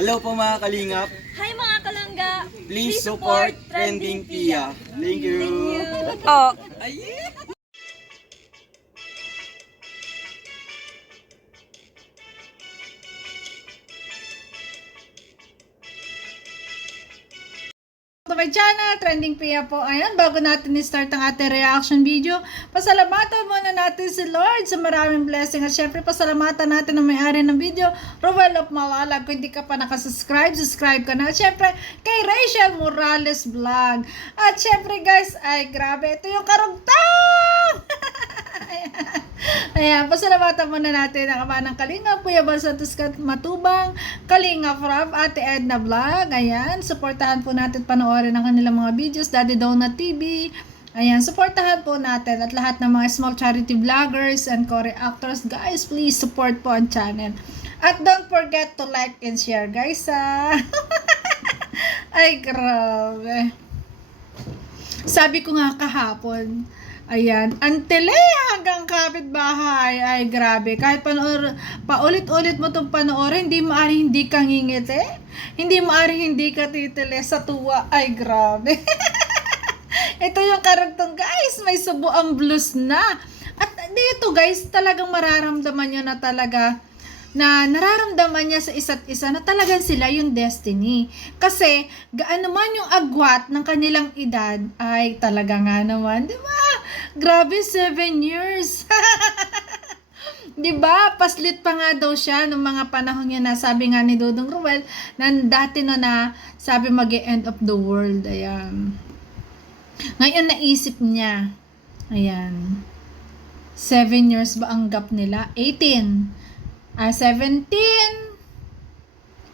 Hello po mga kalingap. Hi mga kalangga! Please support Trending Pia. Thank you. Oh. To my channel, Trending Pia po. Ayan, bago natin i-start ang ating reaction video, pasalamatan muna natin si Lord sa maraming blessing. At syempre, pasalamatan natin ang may-ari ng video, Roel of Malalag. Kung hindi ka pa nakasubscribe, subscribe ka na. At syempre, kay Rachel Morales Vlog. At syempre guys, ay grabe, ito yung karugtang! Ayan, pasalamatan muna natin ang ama ng Kalingap, Kuya Bal Santos Matubang, Kalingap Rob, Ate Edna Vlog. Ayan, supportahan po natin panoorin ang kanilang mga videos, Daddy Donut TV. Ayan, supportahan po natin at lahat ng mga small charity vloggers and Korean actors. Guys, please support po ang channel. At don't forget to like and share, guys, ha. Ay, grabe. Sabi ko nga kahapon, ayan, antele hanggang kapitbahay. Ay, grabe. Kahit paulit-ulit mo itong panoorin, hindi maaring hindi kang ngingiti. Hindi maaring hindi ka titili sa tuwa. Ay, grabe. Ito yung karugtong, guys. May subo ang blues na. At dito, guys, talagang mararamdaman nyo na talaga na nararamdaman niya sa isa't isa na talagang sila yung destiny. Kasi, gaano man yung agwat ng kanilang edad, ay talaga nga naman, di ba? Grabe, 7 years. Di ba? Paslit pa nga daw siya nung mga panahon niya na sabi nga ni Dodong Ruel na dati na sabi mag-end of the world. Ayan. Ngayon naisip niya. Ayan. 7 years ba ang gap nila? 18. 17,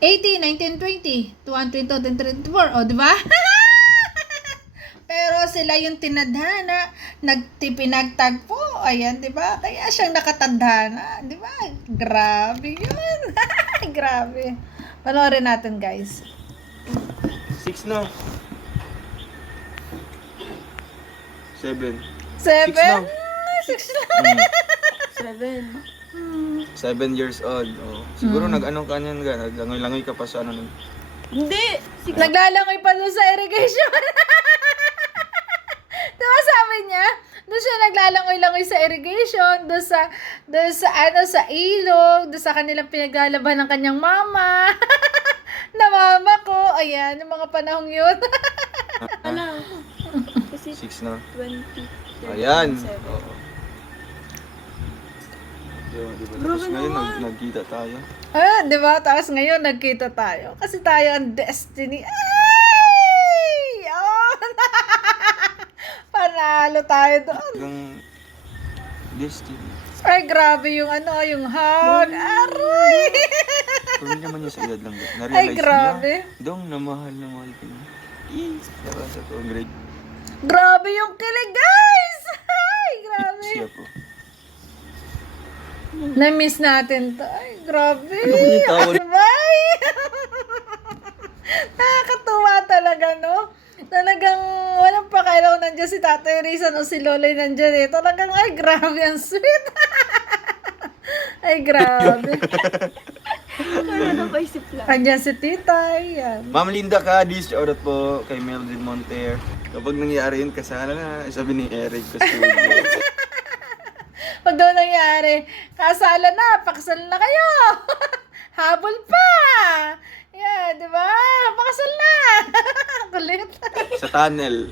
18, 19, 20, 21, 22, 23, 24. O, diba? Pero sila yung tinadhana, pinagtagpo. Ayan, diba? Kaya siyang nakatadhana. Diba? Grabe yun. Grabe. Panoorin natin, guys. 6 na. 7. 7? 6 na. 6 lang. 7 years old. Oh. Siguro nag-anong ka niyan, naglangoy-langoy ka pa sa ano. Hindi! Naglalangoy pa doon sa irrigation. Diba sabi niya? Doon siya naglalangoy-langoy sa irrigation, doon sa ilog, doon sa kanilang pinaglalaban ng kanyang mama. Na mama ko. Ayan, yung mga panahong yun. Ano? Kasi 6 na. 20. Ayan. 27. Oo. Diba? Grabe Tapos ngayon, naman. nagkita tayo. Ah, di ba? Tapos ngayon, nagkita tayo. Kasi tayo ang destiny. Ay! Oh! Panalo tayo doon. Hanggang destiny. Ay, grabe yung yung hug. Aray! Kung hindi naman niya sa edad lang. Na-realize Ay, grabe. niya, Dong, na mahal ka niya. Yes! Diba sa to, grade Grabe yung kilig, guys! Ay, grabe. 6 ako. Na-miss natin to. Ay, grabe. Ano ba yung tawa? Bye! Nakakatuwa talaga, no? Talagang walang pakialam kung nandiyan si Tatay Rizan o si Loloy nandiyan eh. Talagang, ay, grabe, ang sweet. Ay, grabe. Ano ba isip lang? Andiyan si Titay. Yan. Ma'am Linda Cadiz, shoutout po kay Melvin Monter. Kapag nangyari yun, kasala na, sabi ni Eric Castillo. Pag daw nangyari, kasala na, pakasal na kayo. Habol pa. Yeah, di ba? Pakasal na. Kulit. Sa tunnel.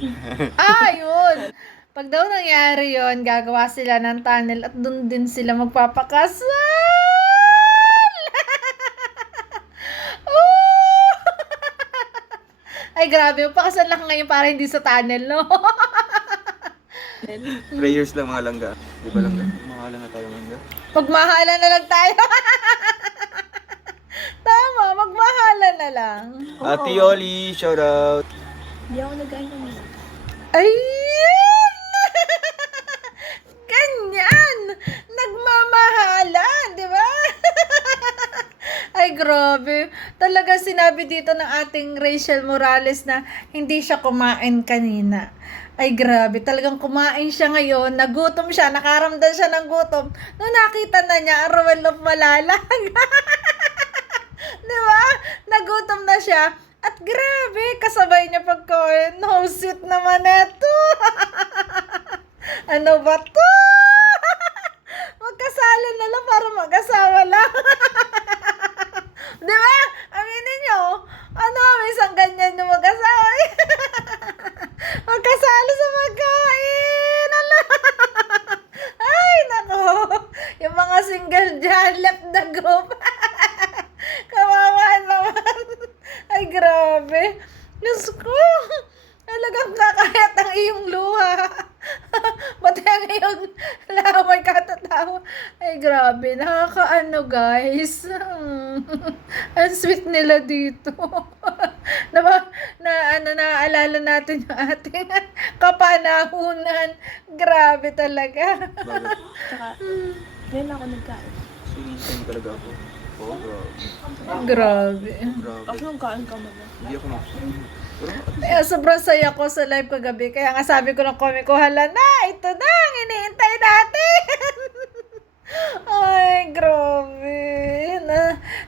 Yun. Pag daw nangyari yun, gagawa sila ng tunnel at doon din sila magpapakasal. Oh! Ay, grabe. Pakasal lang ngayon para hindi sa tunnel, no? Prayers lang mga langga. Di ba langga? Mahala na tayo langga. Magmahalan na lang tayo. Tama, magmahalan na lang. Ate Yoli, shoutout. Hindi ako nag-ain kanina. Ayan! Ganyan! Nagmamahalan, di ba? Ay, grabe. Talaga sinabi dito ng ating Rachel Morales na hindi siya kumain kanina. Ay, grabe. Talagang kumain siya ngayon. Nagutom siya. Nakaramdam siya ng gutom. Nung nakita na niya ang Roel of Malalag. Di ba? siya. At grabe, kasabay niya pagkain. No, sweet naman eto. Ano ba to? Magkasala na lang para mag-asawa lang. Di ba? Aminin nyo. Ano, may isang ganyan yung mag-asawa. Magkasalo sa magkain. Ala. Ay, nako. Yung mga single dyan, left the group. Kawawa naman. Ay, grabe. Diyos ko. Talagang kakayat ang iyong luha. Ba't ang iyong lamay katatawa? Ay, grabe. Nakakaano, guys. Ang sweet nila dito. Naaalala natin yung ating kapanahunan. Grabe talaga. Bakit? Tsaka, ngayon ako nagkain. Sinisin talaga ako. Oo, grabe. Grabe. Grabe. Ako nagkain ka man. Hindi ako na. Pero, Kaya sobrang saya ko sa live kagabi. Kaya nga sabi ko ng comment ko, hala na, ito na ang iniintay natin. Ay, grabe.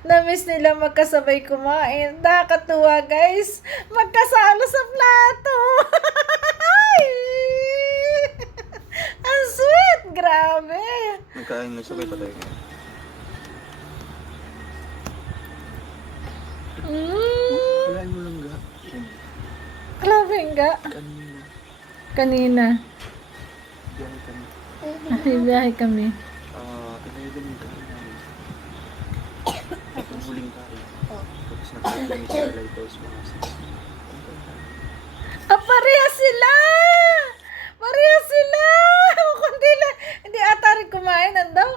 Na-miss nila magkasabay kumain. Nakakatuwa, guys. Magkasalo sa plato. Ay! Ang sweet. Grabe. nagkain, nagsabay pa tayo ngayon. Wala mo lang ga. Grabe nga. Kanina. Kanina. Biyahe kami. Biyahe kami. Pinayagam yung kain namin. Yung huling kain. Tapos nakain kami sa lighthouse mga 6. Parehas sila! Parehas sila! Kundi lang. Hindi ata rin kumain. Daw.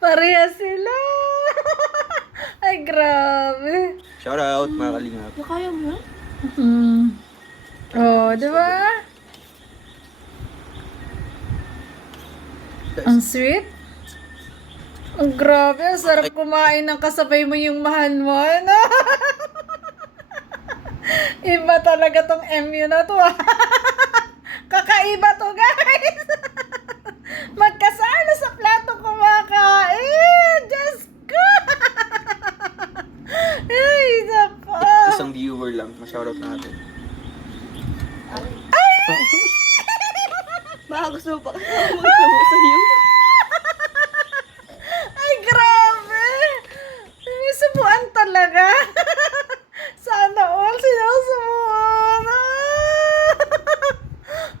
Parehas sila! Ay, grabe. Shout out mga kalingap. Kaya mo yan? Oh, di ba? Ang sweet. Ang grabe. Ang sarap kumain ng kasabay mo yung mahal mo. Ano? Iba talaga tong MU na to. Kakaiba to, guys. Magkasalo sa plato kumakain. Diyos ko. Ay, nako. Isang viewer lang. Ma-shoutout natin. Baka gusto mo pa kasi ako magsubo sa'yo. Ay, grabe. May subuan talaga. Sana all sinusubuan.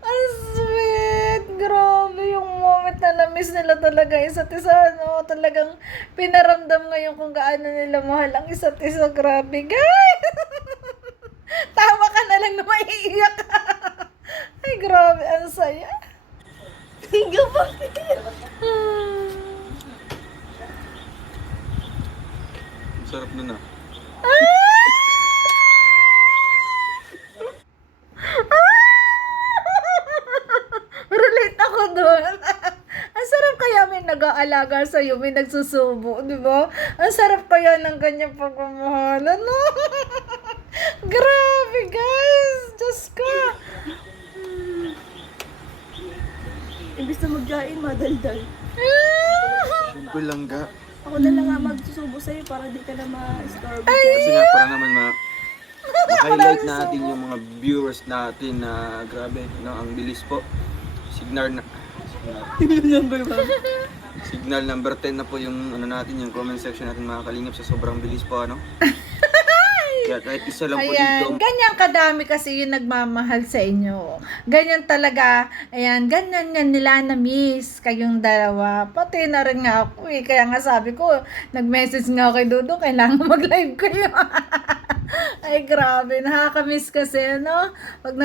Ang sweet. Grabe yung moment na na-miss nila talaga isa't isa. No? Talagang pinaramdam ngayon kung gaano nila mahal ang isa't isa. Grabe, guys. Tawa ka na lang na maiiyak ka. Ay, grabe. Ang saya. Tingga pa. Ang sarap nun ah. Relate ako doon. Ang sarap kaya may nag-aalaga sa'yo, may nagsusubo, di ba? Ang sarap kaya ng kanyang pagmamahal. Ano? Grabe, guys. Diyos ko. Imbis na magkain, madaldal. Siyempre lang ga. Ako na lang nga magsusubo sa'yo para di ka na ma-starve. Kasi nga para naman ma-highlight natin yung mga viewers natin na grabe, no? Ang bilis po. Signal number 10 na po yung ano natin, yung comment section natin mga kalingap sa sobrang bilis po ano. Kaya kahit isa lang po Ayan, dito. ganyan kadami kasi yung nagmamahal sa inyo. Ganyan talaga. Ayan, ganyan yan nila na-miss kayong dalawa. Pati na rin nga ako eh. Kaya nga sabi ko, nag-message nga kay Dodo, kailangan mag-live kayo. Ay, grabe. Nakakamiss kasi, ano? Pag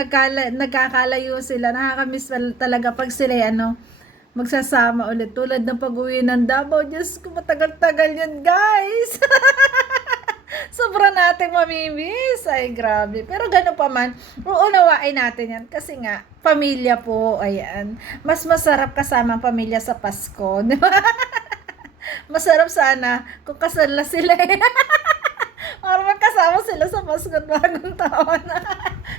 nagkakalayo sila, nakakamiss talaga pag sila, ano, magsasama ulit. Tulad ng pag-uwi ng Davao. Diyos ko, matagal-tagal yun, guys. Sobra nating mamimiss. Ay, grabe. Pero gano'n pa man, uunawain natin yan. Kasi nga, pamilya po, ayan. Mas masarap kasama ang pamilya sa Pasko. Di ba? Masarap sana kung kasal na sila. Para magkasama sila sa Pasko at bagong taon.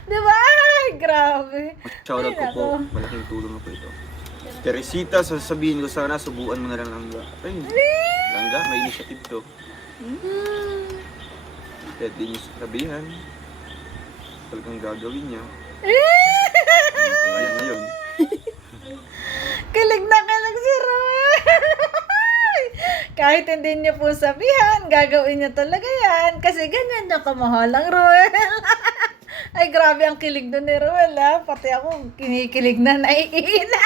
Di ba? Ay, grabe. Shoutout ko Ay, po. nako. Malaking tulong na po ito. Teresita, sasabihin ko sana, subuan mo na lang langga. Ay, langga, may initiative to. Kahit di niyo sabihan, talagang gagawin niya. Kaya ngayon. Kilig na kilig si Ruel. Kahit hindi niyo po sabihan, gagawin niya talaga yan. Kasi ganyan niya kamahal ang Ruel. Ay, grabe ang kilig doon ni Ruel, ha. Pati ako, kinikilig na naiina.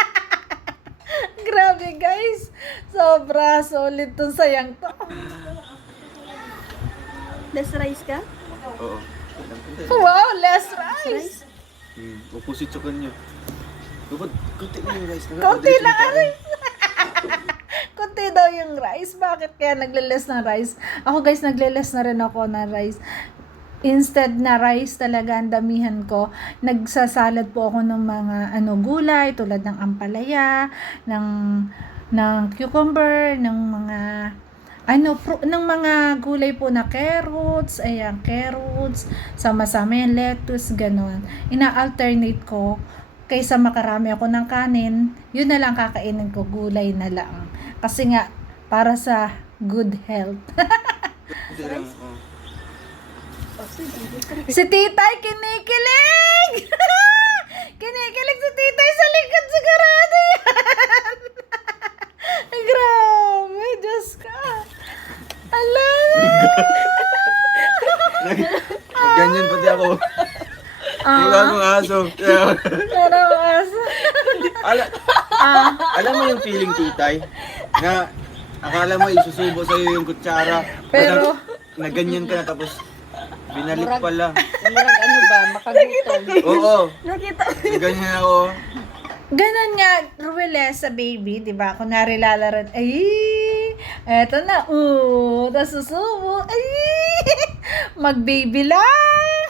Grabe, guys. Sobra solid tong sayang to. Less rice ka? Oo. Wow, less rice. Opposite sa kanya. Dapat, kunti na yung rice. Kunti lang ang rice. Kunti daw yung rice. Bakit kaya nagle-less ng rice? Ako, guys, nagle-less na rin ako ng rice. Instead na rice talaga ang damihan ko, nagsasalad po ako ng mga gulay tulad ng ampalaya, ng cucumber, ng mga ng mga gulay po na carrots, ayan, carrots, sama-sama yung lettuce, ganon. Ina-alternate ko kaysa makarami ako ng kanin, yun na lang kakainin ko, gulay na lang. Kasi nga, para sa good health. Kunti lang, oo. Si Titay kinikilig! Kinikilig si Titay sa likod sigurado yan! Grabe, Diyos ka! Alam! Ganyan pati ako. Wala akong aso. Pero aso. Alam mo yung feeling, titay, na akala mo isusubo sa'yo yung kutsara. Pero- na ganyan ka na tapos binalik pala. Makagutom. Oo. Nakita. Ganyan ako. Ganon nga, Rueles sa baby, di ba? Kunwari lalaro, ay, eto na, tas susubo, ay, mag-baby lang.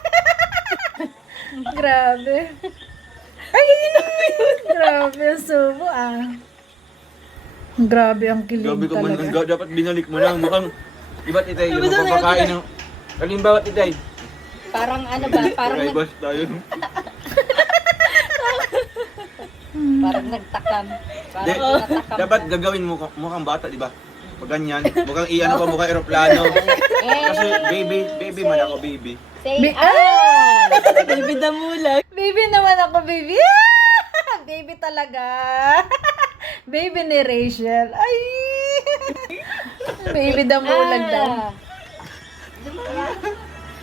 Grabe. Ay, grabe ang subo, Grabe ang kilig Gabi ko man, talaga. dapat binalik mo lang. Mukhang, iba't itay, yung mapapakain ng... Halimbawa, itay. Parang ano ba? Raibas tayo. Parang nagtakam. Di, Parang natakam. dapat gagawin mo mukhang bata, di ba? Pag ganyan, mukhang iano pa mukhang eroplano. Kasi baby man ako, baby. Say, ah! Baby damulag. Baby naman ako, baby. Baby talaga. Baby ni Rachel. Ay! Baby damulag daw.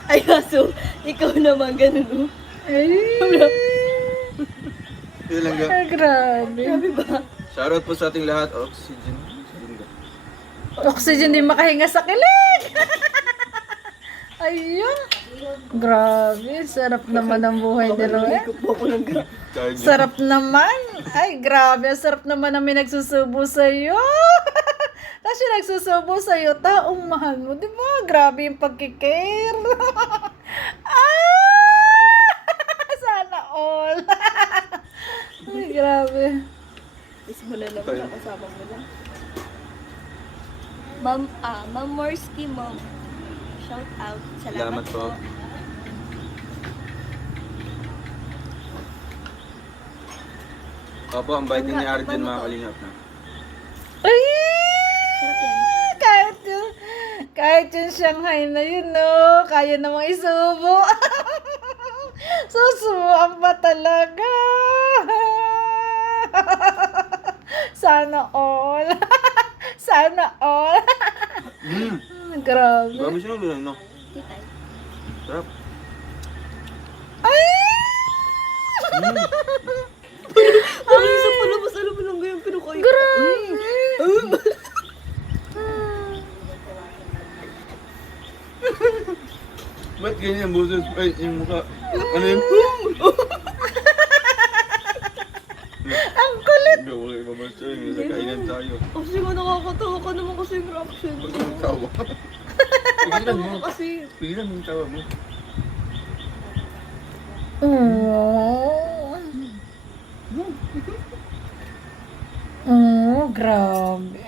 Ay, aso. Ikaw naman, ganun. Ay! Yun lang ga. Ay, grabe. Sabi ba? Shoutout po sa ating lahat. Oxygen. Oxygen din makahinga sa kilig. Ayun. Grabe. Sarap naman ang buhay ni Roel. Sarap naman. Ay, grabe. Sarap naman na may nagsusubo sa'yo. Tapos yung nagsusubo sa'yo, taong mahal mo. Di ba? Grabe yung pagkikare. Sana all. Ay, grabe. Is mo na naman, kasama mo na. Ma'am Morsky, ma'am. Shout out. Salamat po. Opo, ang bait ni Arjen, mga kalingap na. Ay! Sarap yan. Kahit yung Shanghai na yun, no? Kaya namang isubo. Susubuan pa talaga. Sana all. Sana all. Grabe. Grabe siya ulit, no? Titay. Sarap. Ay! Ang isa pala, mas alam mo lang yung pinukoy. Grabe. Ba't ganyan ang boses? Ay, yung mukha. Ano yun? Ang kulit. Hindi, wala ibabasa yun. Nasa kainan tayo. Kasi nga nakakatawa ka naman kasi yung reaction. Huwag kang tawa. Pigilan mo. Kasi, Pigilan mo yung tawa mo. Oh. Grabe.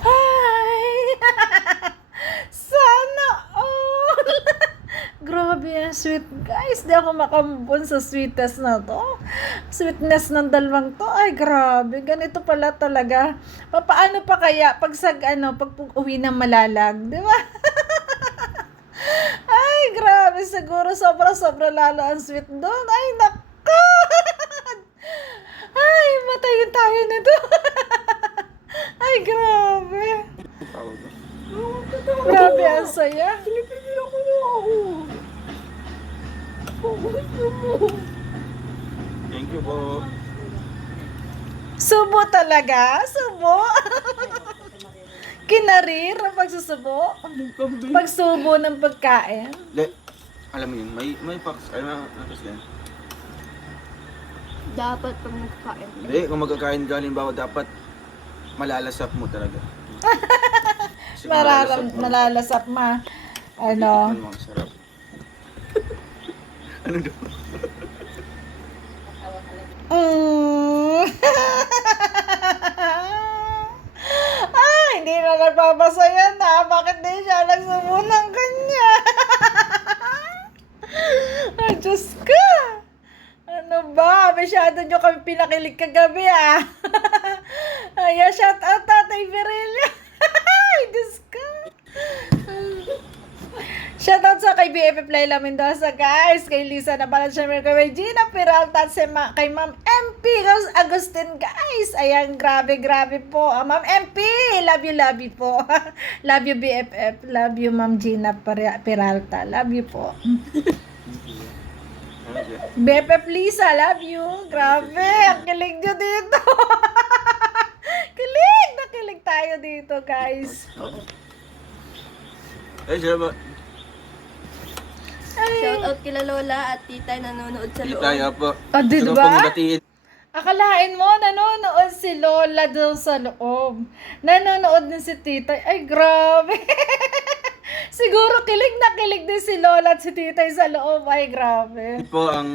Hi! Sana all! Grabe ang sweet, guys. Di ako makamubon sa sweetness na to. Sweetness ng dalawang to. Ay, grabe. Ganito pala talaga. Paano pa kaya pag pag uwi ng malalag? Di ba? sobra lalo ang sweet doon. Ay, nako! Ay, matayin tayo nito. Ay, grabe. Tawag ko. Grabe, ang saya. Pinipigilan ko na ako. Gusto mo. Thank you po. Subo talaga? Subo? Kinarir ang pagsusubo? Pagsubo ng pagkain? Alam mo yun, may packs, ano yan? Dapat pag nagkakain. Hindi, kung magkakain ka, halimbawa, dapat malalasap mo talaga. Kasi kung Malalasap ma. Ano? Ano, masarap. Ano daw? Mm. Hindi na nagpapasaya na. Bakit di siya nagsubo ng kanya? Ay, Diyos ka! Ano ba? Masyado nyo kami pinakilig kagabi, ah. Ay, shout out Tatay Virelia. Ay, Diyos ka! Shoutout sa kay BFF Laila Mendoza, guys. Kay Lisa Nabalan, syempre kay Gina Peralta, at kay Ma'am MP Agustin, guys. Ayan, grabe po. Ma'am MP, love you po. Love you BFF. Love you Ma'am Gina Peralta. Love you po. BFF Lisa, love you. Grabe, ang kilig nyo dito. Kilig tayo dito, guys. Ay, siya ba? Shout out kila Lola at Tita nanonood sa loob. Tita, ya po. Ah, di Gusto ko ba? pong batiin. Akalain mo, nanonood si Lola doon sa loob. Nanonood din si Titay. Ay, grabe. Siguro kilig na kilig din si Lola at si Titay sa loob. Ay, grabe. Ito po ang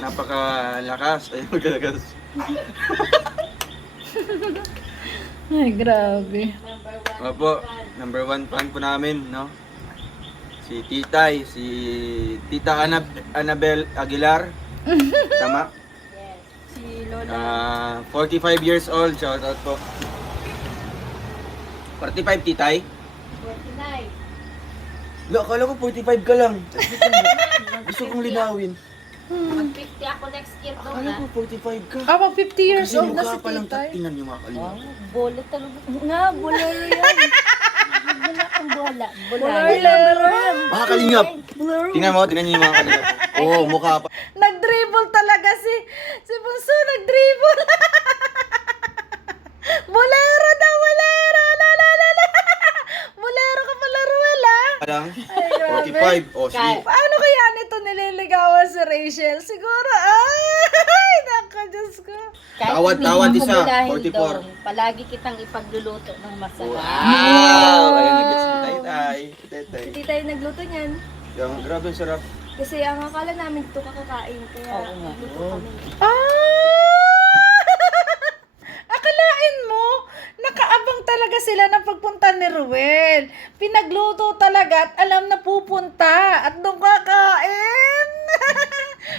napakalakas. Ay, magalakas. Ay, grabe. Opo, number 1 fan po namin, no? Si Titay, si Tita Annabel Aguilar. Tama? Si Lola. 45 years old, shout out po. 45, Titay? 49. Lo, akala ko 45 ka lang. Gusto kong linawin. Mag-50 ako next year daw Akala na. ko 45 ka. Ah, 50 years Kasi old na mukha si pa lang Titay. tingnan niyo mga kalina. Bola talaga. Nga, bolero yan. Wala kang bola. Bolero yan. Mga kalingap! Bolero. Tingnan niyo yung mga kalingap. Oo, mukha pa. Nag-dribble talaga si Bunso, nag-dribble. Bolero daw, bolero. La. Bolero ka pala, Ruel, ah. Parang Ay, 45. O, si Paano kaya nito nililigawan si Rachel? Siguro, ay, naka, Diyos ko. Tawad, hindi mo isa, dahil 44. doon, palagi kitang ipagluluto ng masarap. Wow! Ayan, nag-gets si Taytay. Taytay. Si Tita yung nagluto niyan. Yung grabe ang sarap. Kasi ang akala namin ito kakakain. Kaya Oo nga. nagluto kami. Akalain mo, nakaabang talaga sila ng pagpunta ni Ruel. Pinagluto talaga at alam na pupunta at doon kakain.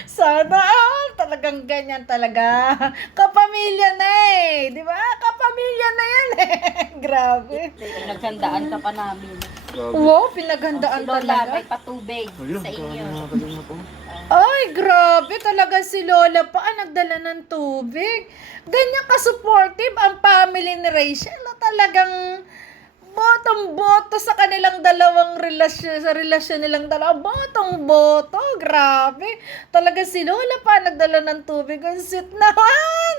Sana talagang ganyan talaga. Kapamilya na eh. Di ba? Kapamilya na yan eh. Grabe. Pinaghandaan ka pa namin. Grabe. Wow, pinaghandaan Si Lola, talaga. may patubig Ayun, sa inyo. mga kalingap po. Ay, grabe talaga si Lola pa ang nagdala ng tubig. Ganyan ka-supportive ang family ni Rachel na talagang botong-boto sa kanilang dalawang relasyon, sa relasyon nilang dalawa. Botong-boto, grabe. Talaga si Lola pa nagdala ng tubig. Ang sweet naman.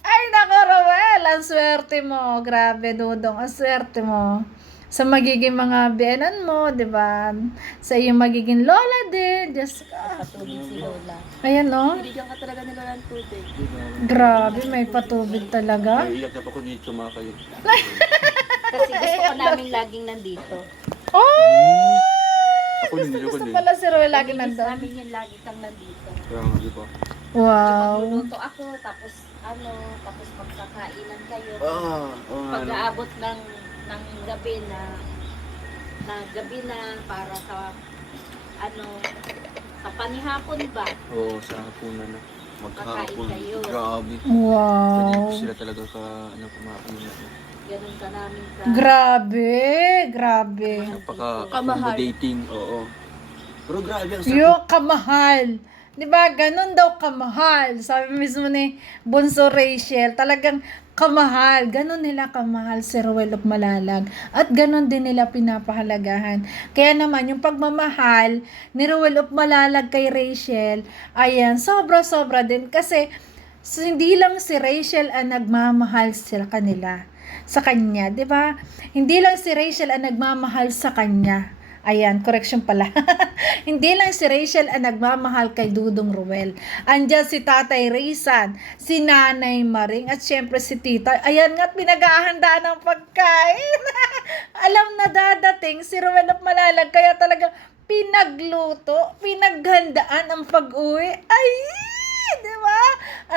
Ay, nako, Roel, ang swerte mo. Grabe, Dudong, ang swerte mo. Sa magiging mga biyenan mo, di ba? Sa iyong magiging lola din. Diyos ka. Patubig si Lola. Ayan, no? Binigyan ka talaga ni Lola ng tubig. Grabe, may patubig talaga. Naiiyak na pa ko dito mga kalingap. Kasi gusto ko namin laging nandito. Oh! Ako din, Gusto, ako gusto din. pala si Roy lagi Gusto nandun. namin yung lagi kang nandito. Kaya nga, di ba? Wow. Magluluto ako, tapos tapos magkakainan kayo. Oo nga, no. Pag-aabot ng gabi na para sa sa panihapon ba? Oo, sa hapunan na. Magkakapon. Kakain kayo. Grabe. Wow. Sila talaga mga kalingap. Ganun ka namin ka. Grabe, grabe. Napaka Kamahal. accommodating, oo. Pero grabe ang sakit. Yung kamahal. 'Di ba? Ganun daw kamahal. Sabi mismo ni Bunso Rachel, talagang kamahal. Ganun nila kamahal si Ruel of Malalag. At ganun din nila pinapahalagahan. Kaya naman, yung pagmamahal ni Ruel of Malalag kay Rachel, ayan, sobra-sobra din. Kasi, hindi lang si Rachel ang nagmamahal sa kanya, 'di ba? Hindi lang si Rachel ang nagmamahal sa kanya. Ayan, correction pala. Hindi lang si Rachel ang nagmamahal kay Dudong Ruel. Andiyan si Tatay Rizan, si Nanay Maring, at syempre si Tita. Ayan nga't pinag-ahandaan ng pagkain. Alam na dadating si Ruel of Malalag, kaya talaga pinagluto, pinaghandaan ang pag-uwi. Ay! Di ba?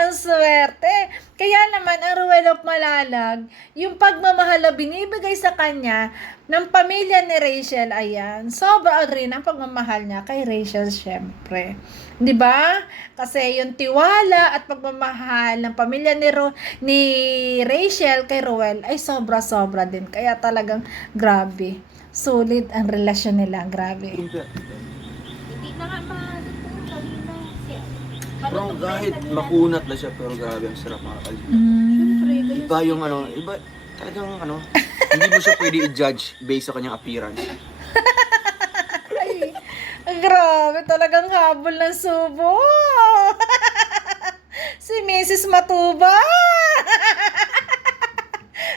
Ang swerte. Kaya naman, ang Ruel of Malalag, yung pagmamahal na binibigay sa kanya ng pamilya ni Rachel, ayan, sobra rin ang pagmamahal niya kay Rachel, syempre. Di ba? Kasi yung tiwala at pagmamahal ng pamilya ni Rachel kay Ruel ay sobra-sobra din. Kaya talagang grabe. Sulit ang relasyon nila. Grabe. Hindi na nga malutong kanina. Pero kahit makunat na siya, pero grabe ang sarap mga kalingap. Siyempre, ganun. Iba yung iba talagang hindi mo siya pwede i-judge based sa kanyang appearance. Ay, grabe, talagang habol ng subo. Si Mrs. Matuba.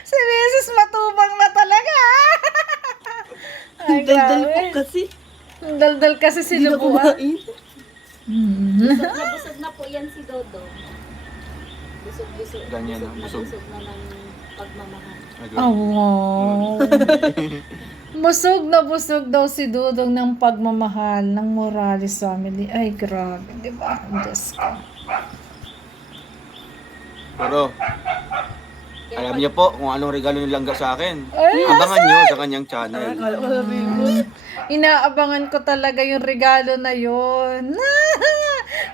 Si Mrs. Matubang na talaga. Ay, Daldal po grabe. kasi. Daldal kasi si Hindi na Lubuan. kumain. Busog na po yan si Dodo. Busog. Ganyan na, busog. Busog na ng pagmamahal. Oh, wow. Busog daw si Dudong ng pagmamahal ng Morales family. Ay, grabe. Di ba? Diyos ko. Pero, alam niyo po kung anong regalo ni Langga sa akin. Ay, Abangan niyo sa kanyang channel. Akala ko sabihin mo. Inaabangan ko talaga yung regalo na yun.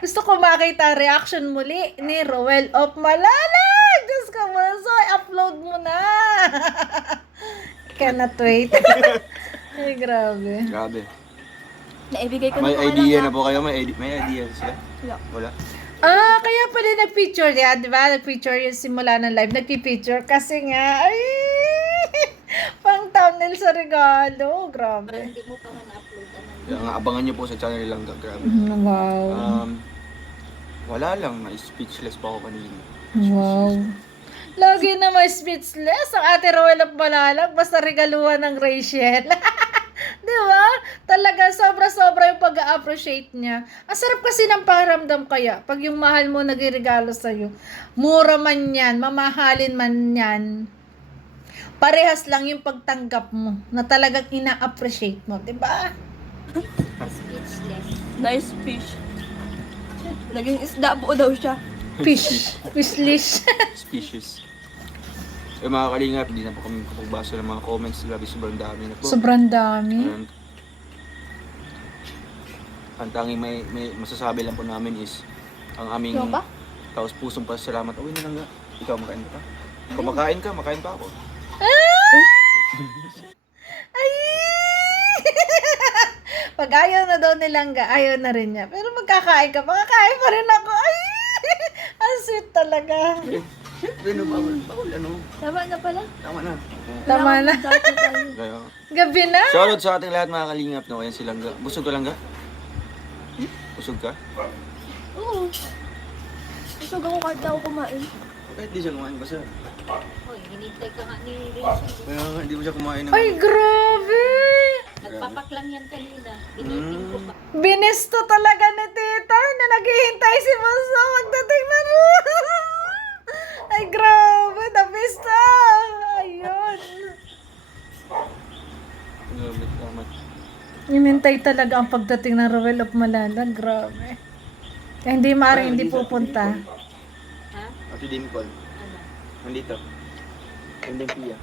Gusto ko makita ang reaction muli ni Ruel of Malalag. Diyos ko, so i-upload mo na. Cannot wait. Ay, grabe. Grabe. Naibigay ko May na idea na po kayo? May idea sila? Wala. Wala? Kaya pala nag-feature yan, di ba? Nag-feature yung simula ng live. Nag-feature kasi nga, ay, pang thumbnail sa regalo. Grabe. Hindi mo pa nga na-upload. Kaya nga, abangan niyo po sa channel ni Langga. Grabe. Wow. Wala lang. Na-speechless pa ako kanina. Wow. Lagi na may speechless ang ate Ruel of Malalag basta regaluhan ng Rachel. Di ba? Talaga sobra-sobra yung pag-appreciate niya. Ang sarap kasi ng pakiramdam kaya pag yung mahal mo nagregalo sa'yo. Mura man yan, mamahalin man yan. Parehas lang yung pagtanggap mo na talagang ina-appreciate mo. Di ba? Speechless. Nice fish. Naging isda po daw siya. Fish. Fishlish. Species. Eh mga kalingap, hindi na po kami kapagbasa ng mga comments. Grabe, sobrang dami na po. Sobrang dami. And, ang tanging may masasabi lang po namin is ang aming Ikaw ba? taos pusong pasalamat. Uwi na lang nga. Ikaw makain ka pa. Kung makain pa ako. Ay! Pag ayaw na daw nilang ayaw na rin niya. Pero magkakain ka, makakain pa rin ako. Ay! Ang sweet talaga. Siyempre, bawal ano. Tama na pala. Tama na. Tama na. Dati tayo. Kaya, Gabi na. shoutout sa ating lahat mga kalingap. No? Ayan si Langga. Busog ka, Langga? Busog ka? Oo. Busog ako kahit ako kumain. Kahit di siya kumain basta. Hoy, hinintay ka nga ni Rachel. Kaya nga, hindi mo siya kumain ng... Ay, grabe. Nagpapaklang yan kanina. Initin ko pa. Binisto talaga ni tita na naghihintay si Bunso. Magdating na rin. Ay, grabe. Nabista. Ayun. Salamat. Hinintay talaga ang pagdating ng Ruel of Malalag. Grabe. Kaya hindi maaaring hindi pupunta. Ha? Ate Dimple. Ano? Nandito. Ending Pia.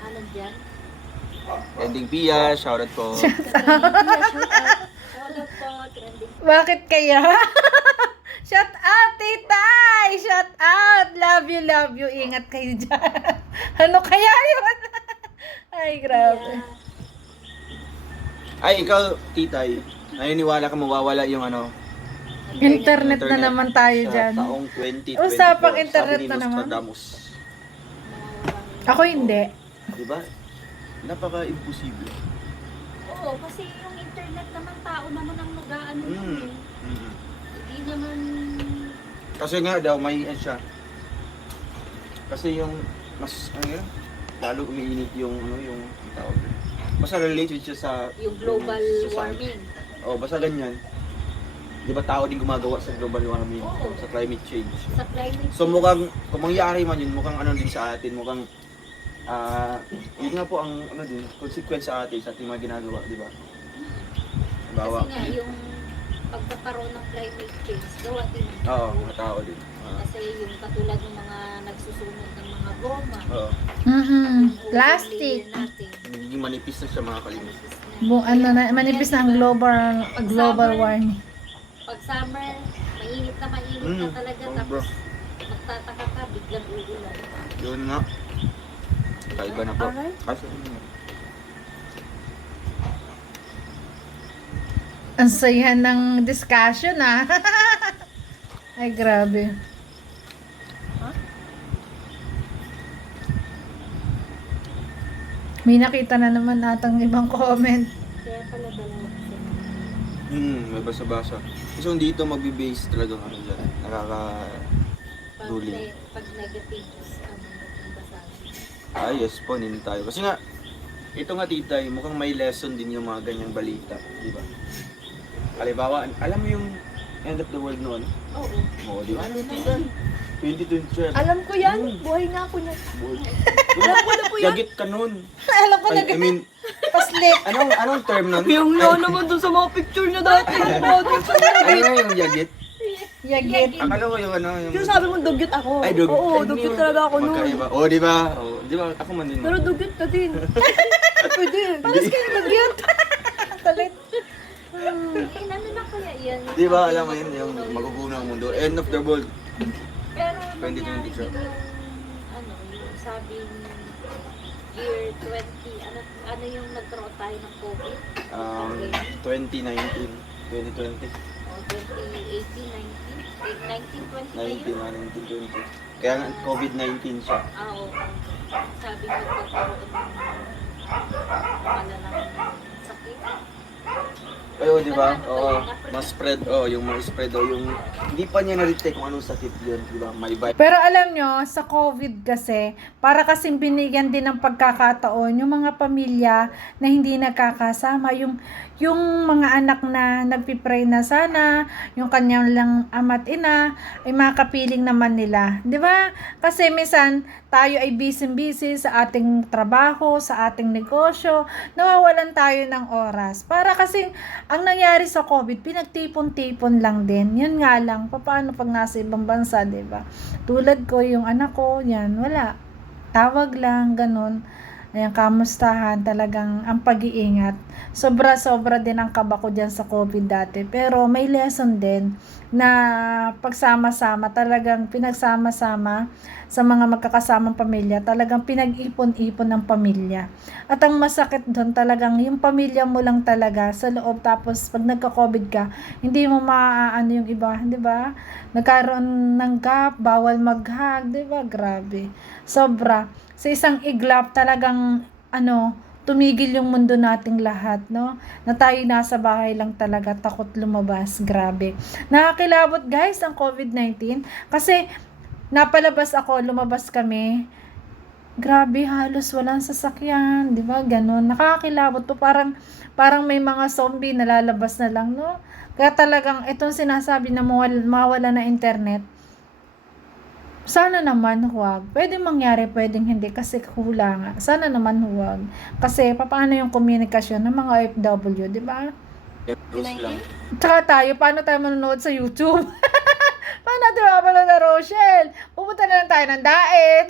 Ano dyan? Ending Pia, shoutout po. Shoutout po, trending. Bakit kaya? Shout out, titay! Shout out! Love you. Ingat kayo dyan. Ano kaya yun? Ay, grabe. Ay, ikaw, titay. naniniwala ka mawawala yung ano, Internet na naman tayo sa dyan. taong 2024. Usapang internet sabi ni na naman. Nostradamus. Ako hindi. Diba? Napaka-imposible. Oo, kasi yung internet naman, tao naman ang nag-aano Mm. yun eh. Mm. Hindi naman... Kasi nga daw may siya. Kasi yung mas ano yun, lalo umiinit yung ano yung tawag. Basta related siya sa Yung global society. warming. Oh, basta ganyan. 'Di ba tao din gumagawa sa global warming, Oo. sa climate change. Sa climate So mukhang kung mangyari man yun, mukhang ano din sa atin, mukhang yun nga po ang ano din, consequence sa atin sa ating mga ginagawa, di ba? Bawa. Kasi nga, yung pagkakaroon ng climate change, gawa din ng Oo, tao. mga tao din. Kasi yung katulad ng mga nagsusunod ng mga goma, Oo. Mm-mm. yung Plastic. layer natin, Nagiging manipis na siya mga kalimut. Manipis na ang global warming. Pag summer, mainit na talaga, Oh, tapos magtataka ka, biglang uulan. Yun nga. Kaiba na po. Aray. Kasi, Ang saya ng discussion ah. Ay grabe. May nakita na naman natang ibang comment. Kaya pala dalawa kasi. may basa-basa. Kasi kung dito magbe-base talagang ano dyan, Pag, Ruling. pag negative, ang basahin. yes po, ninin tayo. Kasi nga, ito nga tita, mukhang may lesson din yung mga ganyang balita, di ba? Halimbawa, alam mo yung end of the world noon? Oo. Oo, di ba? Ano tita? 2012. Alam ko yan. Buhay nga ako niyan. Alam ko na po yan. Yagit ka nun. Alam ko na I mean, paslit. anong term nun? Yung naman dun sa mga picture niya dati. Ano nga yung yagit? Yagit. Akala ko yung ano, yung... Yung sabi mo, dugyot ako. Ay, dugyot. Oo, dugyot talaga ako nun. Magkaiba. Oo, di ba? Oo, di ba? Ako man din. Pero dugyot ka din. Pwede. Paras kayo nagyot. Talit. Ano na kaya yan? Di ba, alam mo yun, yung magugunang mundo. End of the world. Pero 2022. nangyari din yung, yung sabing year 20, ano yung nagkaroon tayo ng COVID? 2019, 2020, O 2018, 19, 19, 20 19, na yun? 19, 20. Kaya nga COVID-19 siya. Oo. Sabi mo nagkaroon ng malalang sakit. Ay, di ba? Oo, ma-spread, yung ma-spread, yung hindi pa niya na-detect kung anong sakit yun, di ba? May virus. Pero alam nyo, sa COVID kasi, para kasing binigyan din ng pagkakataon yung mga pamilya na hindi nagkakasama, yung mga anak na nagpipray na sana, yung kanyang lang ama't ina, ay makapiling naman nila. Di ba? Kasi minsan, tayo ay busy-busy sa ating trabaho, sa ating negosyo, nawawalan tayo ng oras. Para kasi, ang nangyari sa COVID, pinagtipon-tipon lang din. Yun nga lang, paano pag nasa ibang bansa, di ba? Tulad ko, yung anak ko, yan, wala. Tawag lang, ganun. Ayan, kamustahan, talagang ang pag-iingat. Sobra-sobra din ang kaba ko dyan sa COVID dati. Pero may lesson din na pagsama-sama, talagang pinagsama-sama sa mga magkakasamang pamilya, talagang pinag-ipon-ipon ng pamilya. At ang masakit doon talagang yung pamilya mo lang talaga sa loob, tapos pag nagka-COVID ka, hindi mo maaano yung iba, di ba? Nagkaroon ng gap, bawal mag-hug, di ba? Grabe. Sobra. Sa isang iglap talagang tumigil yung mundo nating lahat, no? Na tayo nasa bahay lang talaga, takot lumabas. Grabe. Nakakilabot guys ang COVID-19 kasi napalabas ako, lumabas kami. Grabe, halos walang sasakyan, 'di ba? Ganon. Nakakilabot to, parang may mga zombie nalalabas na lang, no? Kaya talagang itong sinasabi na mawala na internet. Sana naman huwag. Pwede mangyari, pwedeng hindi kasi hula nga. Sana naman huwag. Kasi paano yung komunikasyon ng mga OFW, di ba? Bruce lang. Tsaka tayo, paano tayo manonood sa YouTube? Paano natin mapapanood na Rochelle? Pupunta na lang tayo ng diet.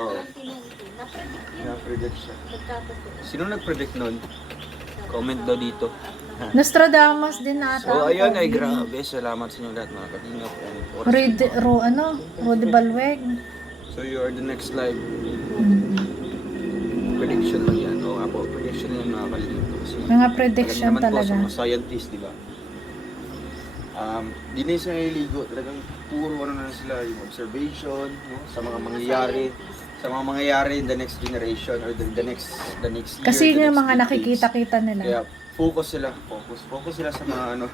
Oo. 2019, na-predict yun. Na-predict siya. Nagkatotoo. Sino nag-predict nun? Comment daw dito. Nostradamus din ata. So, ayun ay grabe. Salamat sa inyo lahat mga kalingap. Rudy Balweg. So, you are the next live. Prediction lang yan. Oo nga po, prediction. prediction yan mga kalingap po. Kasi Mga prediction alam naman po talaga. sa mga scientist, di ba? Di na sila naliligo. Talagang puro ano na sila, yung observation, no? Sa mga mangyayari. Sa mga mangyayari in the next generation or the next year. Kasi the yung next mga decades. nakikita-kita Kaya nila. focus sila sa mga ano,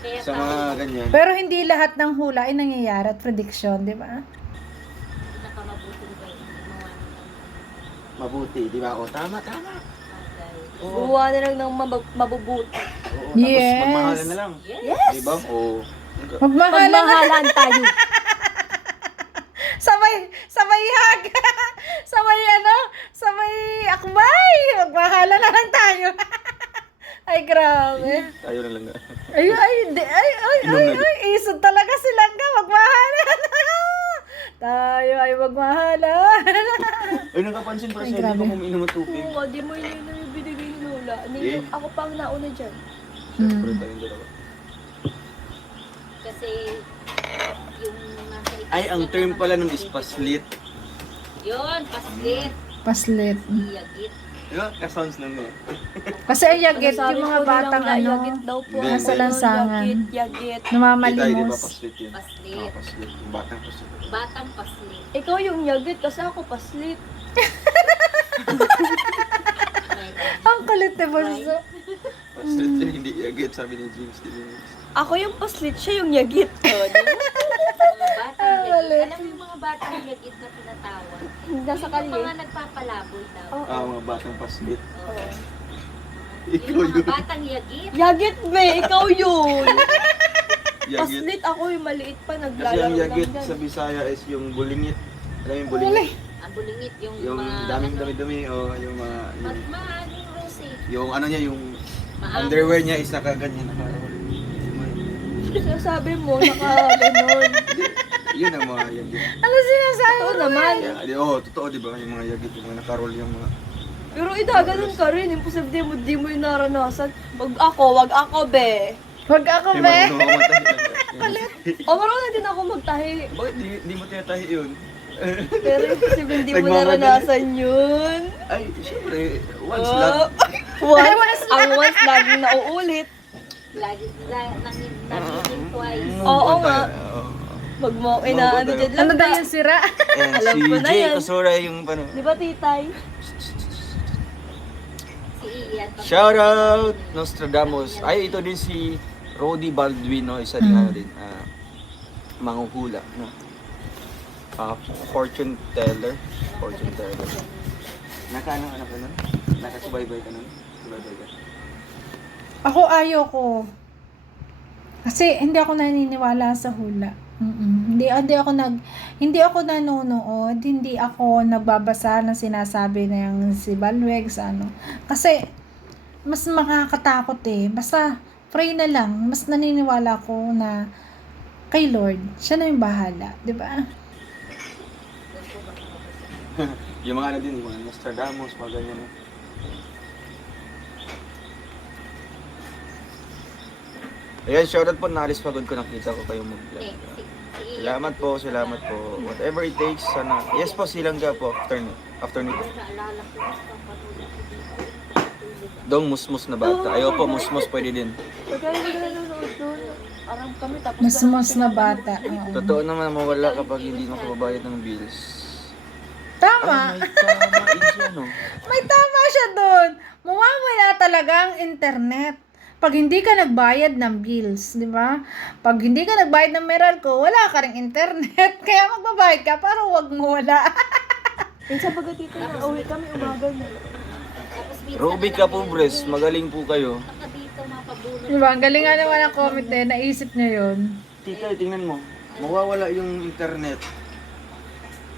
Kaya sa mga ganyan. Pero hindi lahat ng hula ay nangyayari at prediction, di ba? pinakamabuting ba yung gumawa ng Mabuti, di ba? O, tama. bagay. Oo. Gumawa na lang ng mabubuti. Oo, Yes. Tapos magmahalan na lang. Yes! Di ba? O, Magmahalan na. Magmahalan tayo. Sabay hag. sabay akbay. Magmahalan na lang tayo. Ay, grabe. tayo na lang. Isod talaga silang ka. Magmahalan. Tayo ay magmahalan. Ay, nakapansin pa Ay, siya, grabe. di ba kuminom ng tubig? Oo, di mo yun yung binigay ni Lola. Eh. Ako pa ang nauna dyan. Siyempre, tayong dalawa. Kasi yung nasa Ay, ang term pala nun is paslit. Yun, paslit. Paslit. Iyagit. Di ba? Ka-sounds lang nun. Kasi ang yagit, Sabi yung mga po batang nilang ano, Yagit daw po. Hindi, nasa hindi. lansangan. Yagit. Di tayo, di ba? Namamalimos. Paslit yun. Paslit. Paslit. Yung batang paslit. Batang paslit. Ikaw yung yagit kasi ako paslit. Ang kulit na bunso. Paslit yun, hindi agad, sabi ni James. Ako yung paslit, siya yung yagit. Oh, di ba? Mga batang yagit. Alam mo yung mga batang yagit na tinatawag? Nasa Yung kalye. mga nagpapalaboy daw. Oo. Mga batang paslit. Oo. Ikaw Yung mga yun. batang yagit. Yagit, be! Ikaw yun! Yagit. Paslit ako yung maliit pa, Kasi naglalaro ang yagit lang sa dyan. Bisaya is yung bulingit. Alam mo yung bulingit? Ang bulingit yung, Yung mga... daming dumi-dumi o yung mga... Maanong rosy. Yung ano niya, yung Maanong. underwear niya is nakaganyan. Sinasabi mo, naka-ganon. Yun ang mga yagit. Ano sinasabi Ito mo? naman. Oo, totoo di ba? Yung mga yagit, yung mga nakaroll yung mga... Pero idaganon ka rin. Imposible di mo yung naranasan. Wag ako, be. Wag ako, Hey, be. marunong ako magtahi. O, marunong din ako magtahi. Bakit di mo tinatahi yun? Pero imposible di mo Nagmamadali. naranasan yun. Ay, syempre, once Oh. lang. Ang once laging nauulit. Lagi nangingin twice. Oo Punta- nga. oo. Wag mo inaano dyan lang. Ano daw yung sira? Ayan, Alam si ko na Jay yan. Kasura yung ano. Di ba, titay? Si Ian. Shout out Nostradamus. Ay, ito din si Rody Baldwin, no? Isa din ano din. Manghuhula, no? Fortune teller. Fortune teller. Nakaano ka nun? Nakasubaybay ka nun? Subaybay ka. Ako ayoko. Kasi hindi ako naniniwala sa hula. Hindi ako nanonood, hindi ako nagbabasa ng sinasabi ng si Balweg sa ano. Kasi mas makakatakot eh. Basta pray na lang. Mas naniniwala ko na kay Lord. Siya na yung bahala, 'di ba? Yung mga ano din, yung mga Nostradamus, mga ganyan. no? Ayan, shoutout po, Naris Pagod ko, nakita ko kayong mag-vlog. Salamat po. Whatever it takes, sana. Yes po, Silangga po, after nito. Naalala ko yung kapatulad ko dito. Dong musmus na bata. Ayaw po, musmus pwede din. Pagka hindi ka nanonood doon, parang kami tapos Mas na bata. Oo. Totoo naman, mawala kapag hindi makababayad ng bills. Tama. Ay, may tama. Easy, ano? May tama siya doon. Mawawala talaga ang internet. Pag hindi ka nagbayad ng bills, di ba? Pag hindi ka nagbayad ng Meralco, wala ka ring internet. Kaya magbabayad ka para wag mo wala. Minsan pagka dito na uwi kami, umaga na. Tapos minsan Ruby alam ka mo po, yung Bres. Magaling po kayo. baka dito mapabulot. Di ba? Ang galing nga naman ang comment eh. Naisip niya yun. Tita, tingnan mo. Mawawala yung internet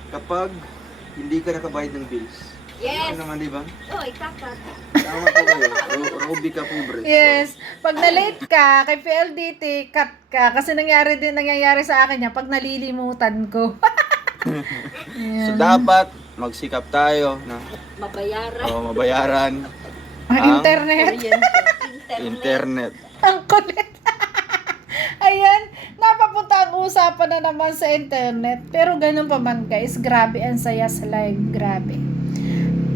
kapag hindi ka nakabayad ng bills. Yes! Ano naman, di ba? Oh, ikakat. Tama po kayo. Ruby ka po, Bres. Yes. Pag na-late ka, kay PLDT, cut ka. Kasi nangyayari sa akin yan pag nalilimutan ko. So, dapat magsikap tayo na Mabayaran. mabayaran Ang ang internet. internet. Ang kulit. Ayan, napapunta ang usapan na naman sa internet. Pero ganun pa man guys, grabe ang saya sa live, grabe.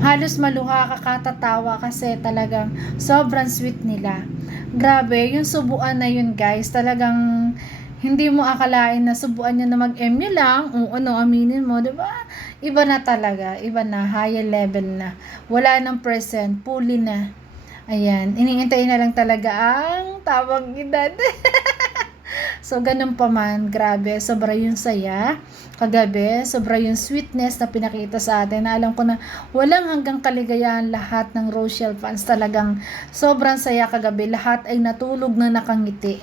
Halos maluha ka katatawa kasi talagang sobrang sweet nila. Grabe, yung subuan na yun guys, talagang hindi mo akalain na subuan niya na mag-MU lang. O ano, aminin mo, di ba? Iba na talaga, iba na, higher level na. Wala nang present, fully na. Ayan, iniintay na lang talaga ang tawag edad. So, ganun pa man, grabe, sobra yung saya kagabi, sobra yung sweetness na pinakita sa atin, na alam ko na walang hanggang kaligayahan lahat ng Rochelle fans, talagang sobrang saya kagabi, lahat ay natulog na nakangiti.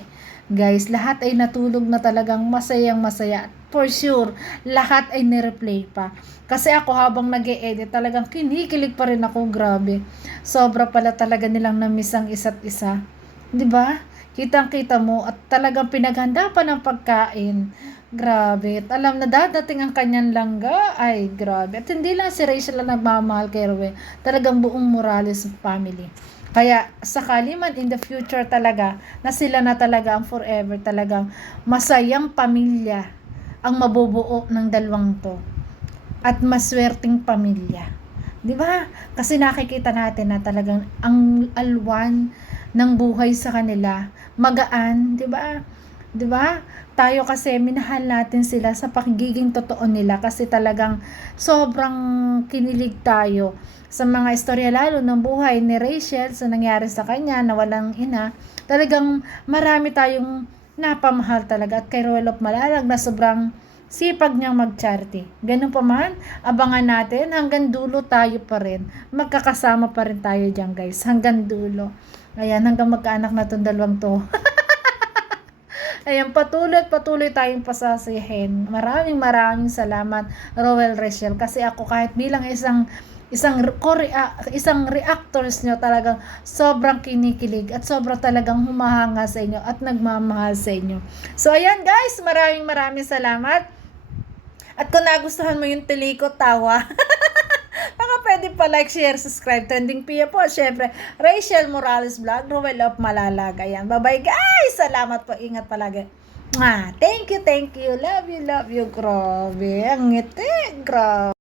Guys, lahat ay natulog na talagang masayang masaya. For sure, lahat ay nireplay pa. Kasi ako habang nag-e-edit, talagang kinikilig pa rin ako, grabe. Sobra pala talaga nilang na-miss ang isa't isa. 'Di ba? Kitang-kita mo at talagang pinaghanda pa ng pagkain. Grabe. At alam na dadating ang kanyang langga. Ay, grabe. At hindi lang si Rachel ang nagmamahal kay Ruel. Talagang buong Morales family. Kaya sakali man in the future talaga na sila na talaga ang forever, talagang masayang pamilya ang mabubuo ng dalawang to. At maswerteng pamilya. 'Di ba? Kasi nakikita natin na talagang ang alwan ng buhay sa kanila, magaan, 'di ba? 'Di ba? Tayo kasi minahal natin sila sa pagiging totoo nila kasi talagang sobrang kinilig tayo sa mga istorya lalo ng buhay ni Rachel sa nangyari sa kanya na walang ina. Talagang marami tayong napamahal talaga at kay Ruel of Malalag na sobrang sipag niyang mag-charity. Ganun pa man, abangan natin hanggang dulo tayo pa rin. Magkakasama pa rin tayo diyan, guys, hanggang dulo. Ayan, hanggang magkaanak na itong dalawang to. Ayan, patuloy tayong pasasayahin. Maraming salamat, Roel Rachel. Kasi ako kahit bilang isang reactors nyo, talagang sobrang kinikilig at sobrang talagang humahanga sa inyo at nagmamahal sa inyo. So, ayan guys, maraming salamat. At kung nagustuhan mo yung Tiliko Tawa, baka pwede pa like, share, subscribe. Trending Pia po. Syempre, Rachel Morales Vlog, Ruel of Malalag. Ayan, bye-bye guys. Salamat po. Ingat palagi. Thank you. Love you. Grabe. Ang ngiti. Grabe.